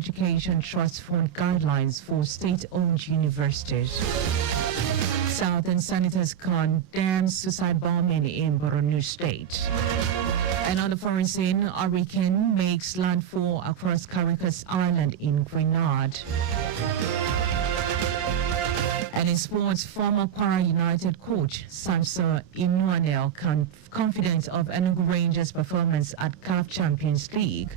Education Trust Fund guidelines for state-owned universities. Southern senators condemn suicide bombing in Borno State. Another foreign scene, hurricane makes landfall across Caracas Island in Grenada. And in sports, former Kwara United coach Samson Inuanel confident of Enugu Rangers' performance at CAF Champions League.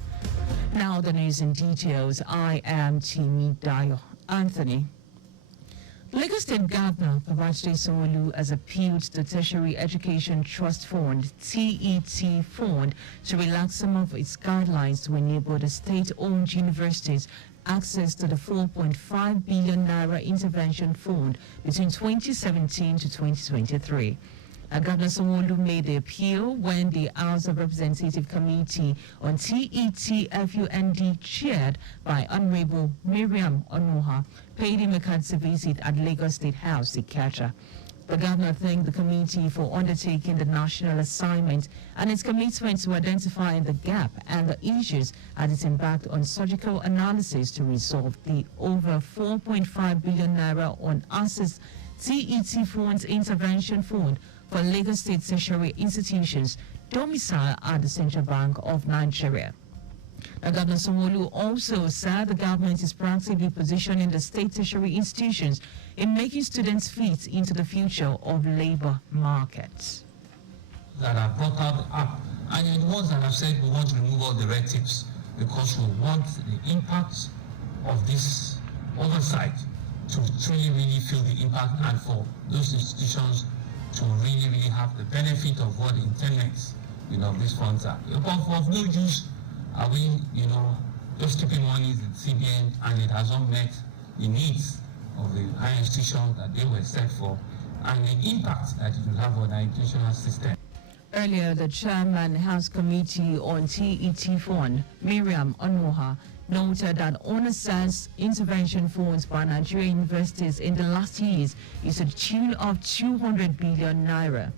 Now the news in details. I am Timi Dayo. Anthony. Lagos State Governor Babajide Sanwo-Olu has appealed to Tertiary Education Trust Fund (TET) fund to relax some of its guidelines to enable the state-owned universities access to the 4.5 billion naira intervention fund between 2017 to 2023. Governor Sanwo-Olu made the appeal when the House of Representative Committee on TET-FUND, chaired by Honorable Miriam Onoha, paid him a courtesy visit at Lagos State House, Ikeja. The governor thanked the committee for undertaking the national assignment and its commitment to identifying the gap and the issues as it embarked on surgical analysis to resolve the over 4.5 billion naira on assets TET Fund's intervention fund for Lagos State tertiary institutions domiciled at the Central Bank of Nigeria. Governor Sanwo-Olu also said the government is proactively positioning the state tertiary institutions in making students fit into the future of labor markets. That are brought up, and the ones that have said we want to remove all the red tapes because we want the impact of this oversight to truly really feel the impact, and for those institutions to really have the benefit of what the intended, these funds are. Of no use are we, just keeping money in CBN and it has not met the needs of the higher institutions that they were set for and the impact that it will have on our educational system. Earlier, the chairman House Committee on TET Fund, Miriam Onoha, noted that unassessed intervention funds by Nigerian universities in the last years is to the tune of 200 billion naira.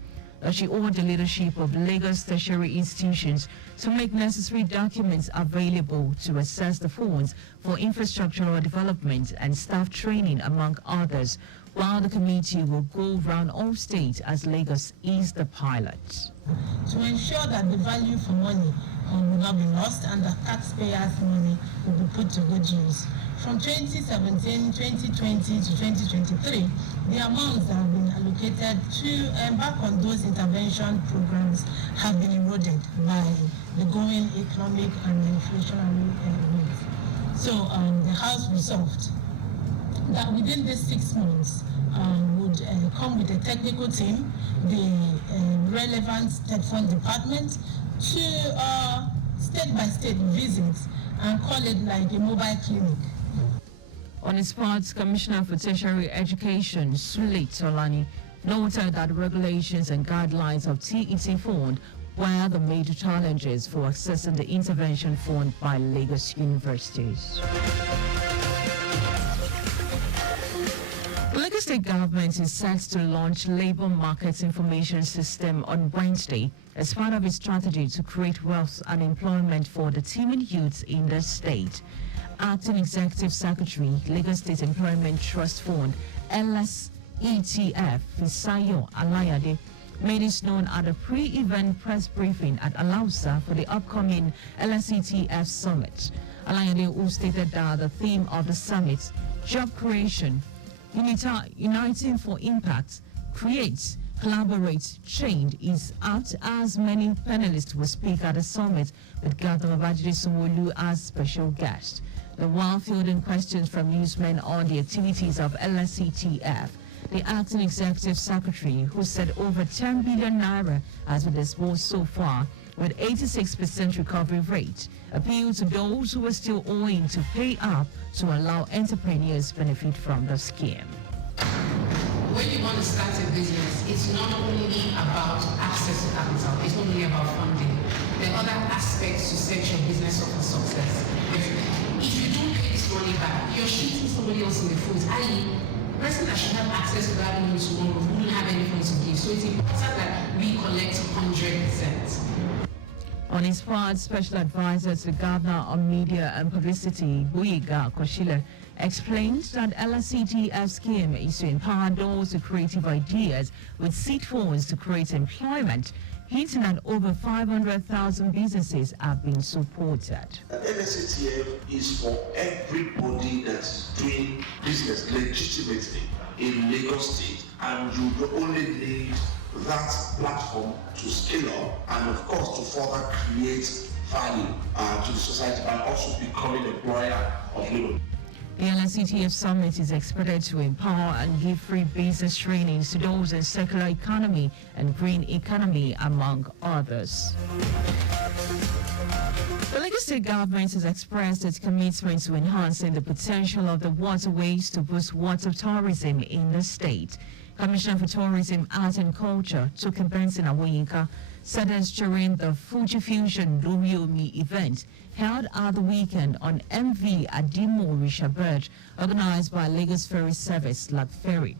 She ordered the leadership of Lagos tertiary institutions to make necessary documents available to assess the funds for infrastructural development and staff training, among others, while the committee will go round all states as Lagos is the pilot. To ensure that the value for money will not be lost and that taxpayers' money will be put to good use. From 2017, 2020 to 2023, the amounts that have been allocated to embark on those intervention programs have been eroded by the growing economic and inflationary rates. So the House resolved that within these 6 months would come with a technical team, the relevant state fund department, to state-by-state visits and call it like a mobile clinic. On his part, Commissioner for Tertiary Education, Sule Tolani, noted that regulations and guidelines of TET Fund were the major challenges for accessing the intervention fund by Lagos universities. The Lagos State government is set to launch labor market information system on Wednesday as part of its strategy to create wealth and employment for the teeming youths in the state. Acting Executive Secretary, Lagos State Employment Trust Fund, LSETF, Fisayo Alayade, made this known at a pre-event press briefing at Alausa for the upcoming LSETF Summit. Alayade, who stated that the theme of the summit, job creation, uniting for impact, create, collaborate, change, is apt as many panelists will speak at the summit with Governor Babajide Sanwo-Olu as special guest. The while fielding questions from newsmen on the activities of LSETF, the acting executive secretary, who said over 10 billion naira has been disbursed so far with 86% recovery rate, appealed to those who are still owing to pay up to allow entrepreneurs benefit from the scheme. When you want to start a business, it's not only about access to capital, it's not only about funding. There are other aspects to set your business up for success. If you don't pay this money back, you're shooting somebody else in the foot, i.e., the person that should have access to that loan tomorrow wouldn't have anything to give. So it's important that we collect 100%. On his part, Special Advisor to the Governor on Media and Publicity, Buiga Koshile, explained that LSCTF scheme is to empower those with creative ideas with seed funds to create employment, hinting that over 500,000 businesses have been supported. LSCTF is for everybody that's doing business legitimately in Lagos State, and you only need that platform to scale up and of course to further create value to the society by also becoming employer of labor. The LSCTF Summit is expected to empower and give free business trainings to those in circular economy and green economy, among others. The Lagos State government has expressed its commitment to enhancing the potential of the waterways to boost water tourism in the state. Commissioner for Tourism, Art and Culture, Token Benson Awoyinka, said this during the Fuji Fusion Luriomi event held at the weekend on MV Adimo Rishabird, organized by Lagos Ferry Service, Lag Ferry.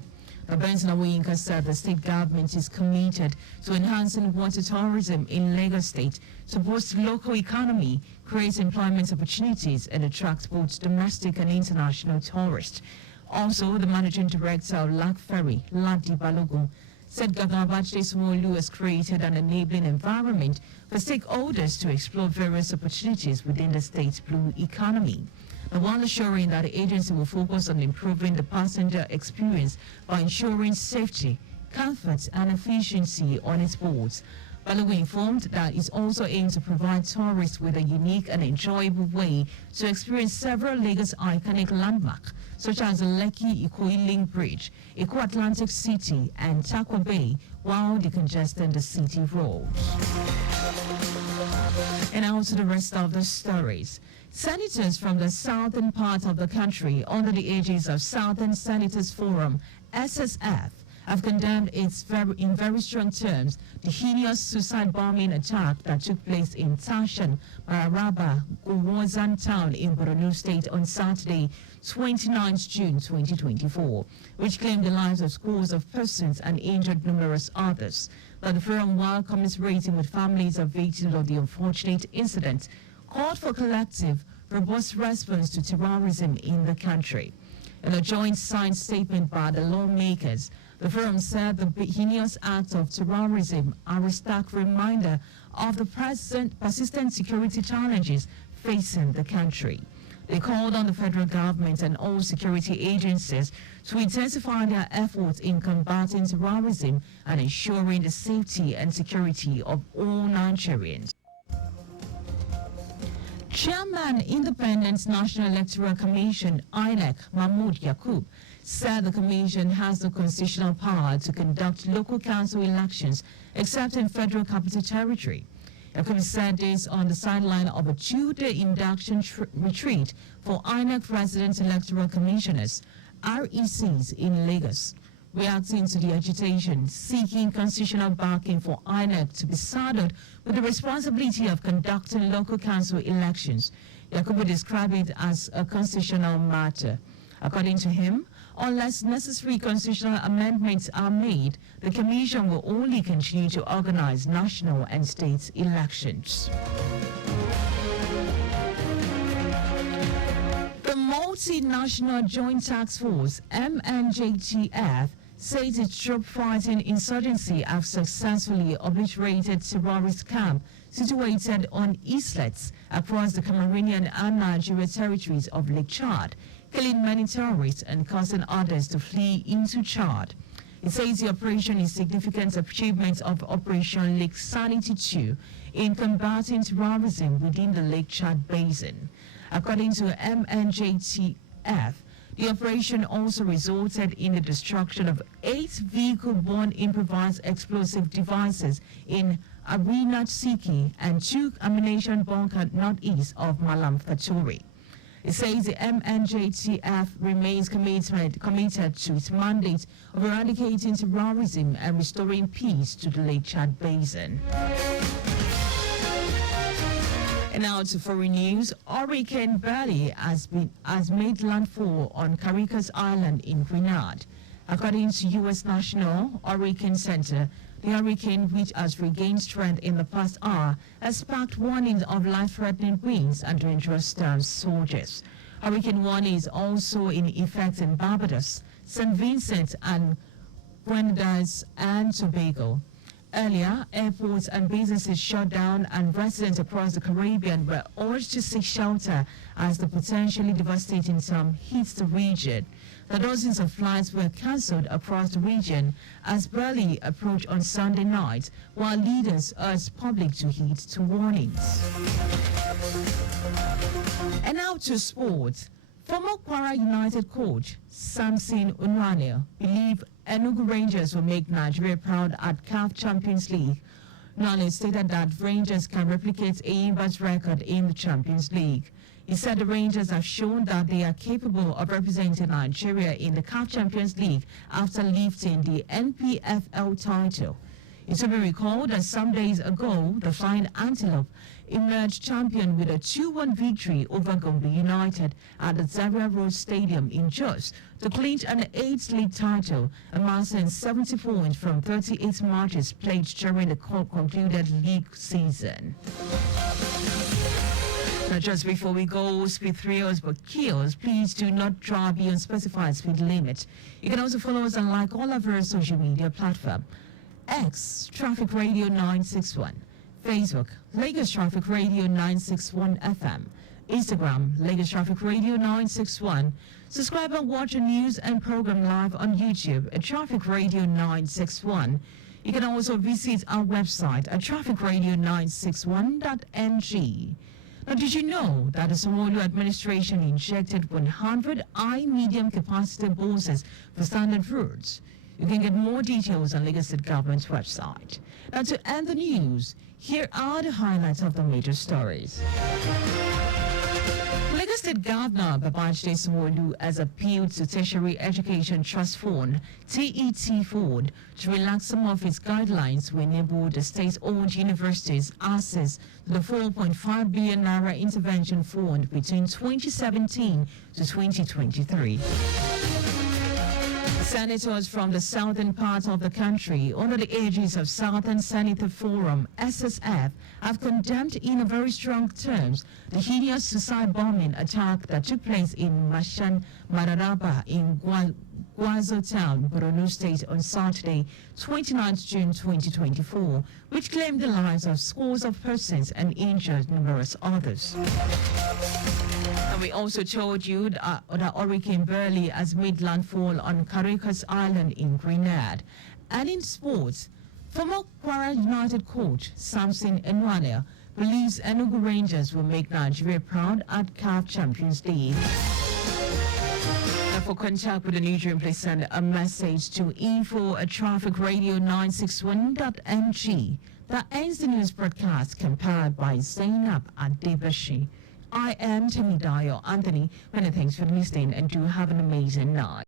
Benson Awoyinka said the state government is committed to enhancing water tourism in Lagos State to boost local economy, create employment opportunities, and attract both domestic and international tourists. Also, the managing director of Lag Ferry, Ladi Balogun, said Governor Babajide Sanwo-Olu has created an enabling environment for stakeholders to explore various opportunities within the state's blue economy. And while assuring that the agency will focus on improving the passenger experience by ensuring safety, comfort, and efficiency on its boards, Balogun informed that it also aims to provide tourists with a unique and enjoyable way to experience several Lagos iconic landmarks, such as the Lekki Ikoyi Link Bridge, Eko Atlantic City, and Takwa Bay, while decongesting the city roads. And now to the rest of the stories. Senators from the southern part of the country, under the aegis of Southern Senators Forum, SSF, have condemned in very strong terms the heinous suicide bombing attack that took place in Tashan, Mararaba, Gowozan town in Borno State on Saturday, 29 June 2024, which claimed the lives of scores of persons and injured numerous others. But the forum, while commiserating with families of victims of the unfortunate incident, called for collective, robust response to terrorism in the country. In a joint signed statement by the lawmakers, the forum said the heinous acts of terrorism are a stark reminder of the persistent security challenges facing the country. They called on the federal government and all security agencies to intensify their efforts in combating terrorism and ensuring the safety and security of all Nigerians. Chairman, Independent National Electoral Commission, INEC, Mahmood Yakub, said the commission has the constitutional power to conduct local council elections except in Federal Capital Territory. Yakub said this on the sideline of a two-day induction retreat for INEC Resident Electoral Commissioners, RECs, in Lagos. Reacting to the agitation, seeking constitutional backing for INEC to be saddled with the responsibility of conducting local council elections, Yakubu described it as a constitutional matter. According to him, unless necessary constitutional amendments are made, the Commission will only continue to organize national and state elections. The Multinational Joint Task Force, MNJTF, says its troop fighting insurgency have successfully obliterated terrorist camp situated on islets across the Cameroonian and Nigeria territories of Lake Chad, killing many terrorists and causing others to flee into Chad. It says the operation is significant achievement of Operation Lake Sanity 2 in combating terrorism within the Lake Chad Basin. According to MNJTF, the operation also resulted in the destruction of 8 vehicle-borne improvised explosive devices in Arena Siki and 2 ammunition bunkers northeast of Malam Fatori. It says the MNJTF remains committed to its mandate of eradicating terrorism and restoring peace to the Lake Chad Basin. And now to foreign news. Hurricane Barry has made landfall on Caracas Island in Grenada. According to U.S. National Hurricane Center, The hurricane, which has regained strength in the past hour, has sparked warnings of life-threatening winds and dangerous storm surges. Hurricane warning is also in effect in Barbados, St. Vincent and Grenadines and Tobago. Earlier, airports and businesses shut down and residents across the Caribbean were urged to seek shelter as the potentially devastating storm hits the region. The dozens of flights were cancelled across the region as Burley approached on Sunday night, while leaders urged public to heed to warnings. And now to sports. Former Kwara United coach Samson Unwane believes Enugu Rangers will make Nigeria proud at CAF Champions League. Unwane stated that Rangers can replicate Enyimba's record in the Champions League. He said the Rangers have shown that they are capable of representing Nigeria in the CAF Champions League after lifting the NPFL title. It will be recalled that some days ago, the Flying Antelope emerged champion with a 2-1 victory over Gombe United at the Zaria Road Stadium in Jos to clinch an 8th league title, amassing 70 points from 38 matches played during the concluded league season. Now, just before we go, speed 3 hours but kills, please do not drive beyond specified speed limit. You can also follow us on like all of our social media platforms. X, Traffic Radio 961. Facebook, Lagos Traffic Radio 961 FM. Instagram, Lagos Traffic Radio 961. Subscribe and watch the news and program live on YouTube at Traffic Radio 961. You can also visit our website at trafficradio961.ng. Now, did you know that the Somolu administration injected 100 medium capacity buses for standard roads? You can get more details on Lagos State Government's website. Now, to end the news, here are the highlights of the major stories. Lagos State Governor Babajide Sanwo-Olu has appealed to Tertiary Education Trust Fund (TET) Fund to relax some of its guidelines to enable the state-owned universities access to the 4.5 billion naira intervention fund between 2017 to 2023. Senators from the southern part of the country, under the aegis of Southern Senator Forum (SSF), have condemned in a very strong terms the heinous suicide bombing attack that took place in Mashan Mararaba in Gwazo Town, Borno State on Saturday, 29 June 2024, which claimed the lives of scores of persons and injured numerous others. And we also told you that Hurricane Burley has made landfall on Caracas Island in Grenada. And in sports, former Kwara United coach Samson Unwane believes Enugu Rangers will make Nigeria proud at CAF Champions League. And for contact with the newsroom, please send a message to info@trafficradio961.ng. That ends the news broadcast compiled by Zainab Adebashi. I am Dayo Anthony. Many thanks for listening and do have an amazing night.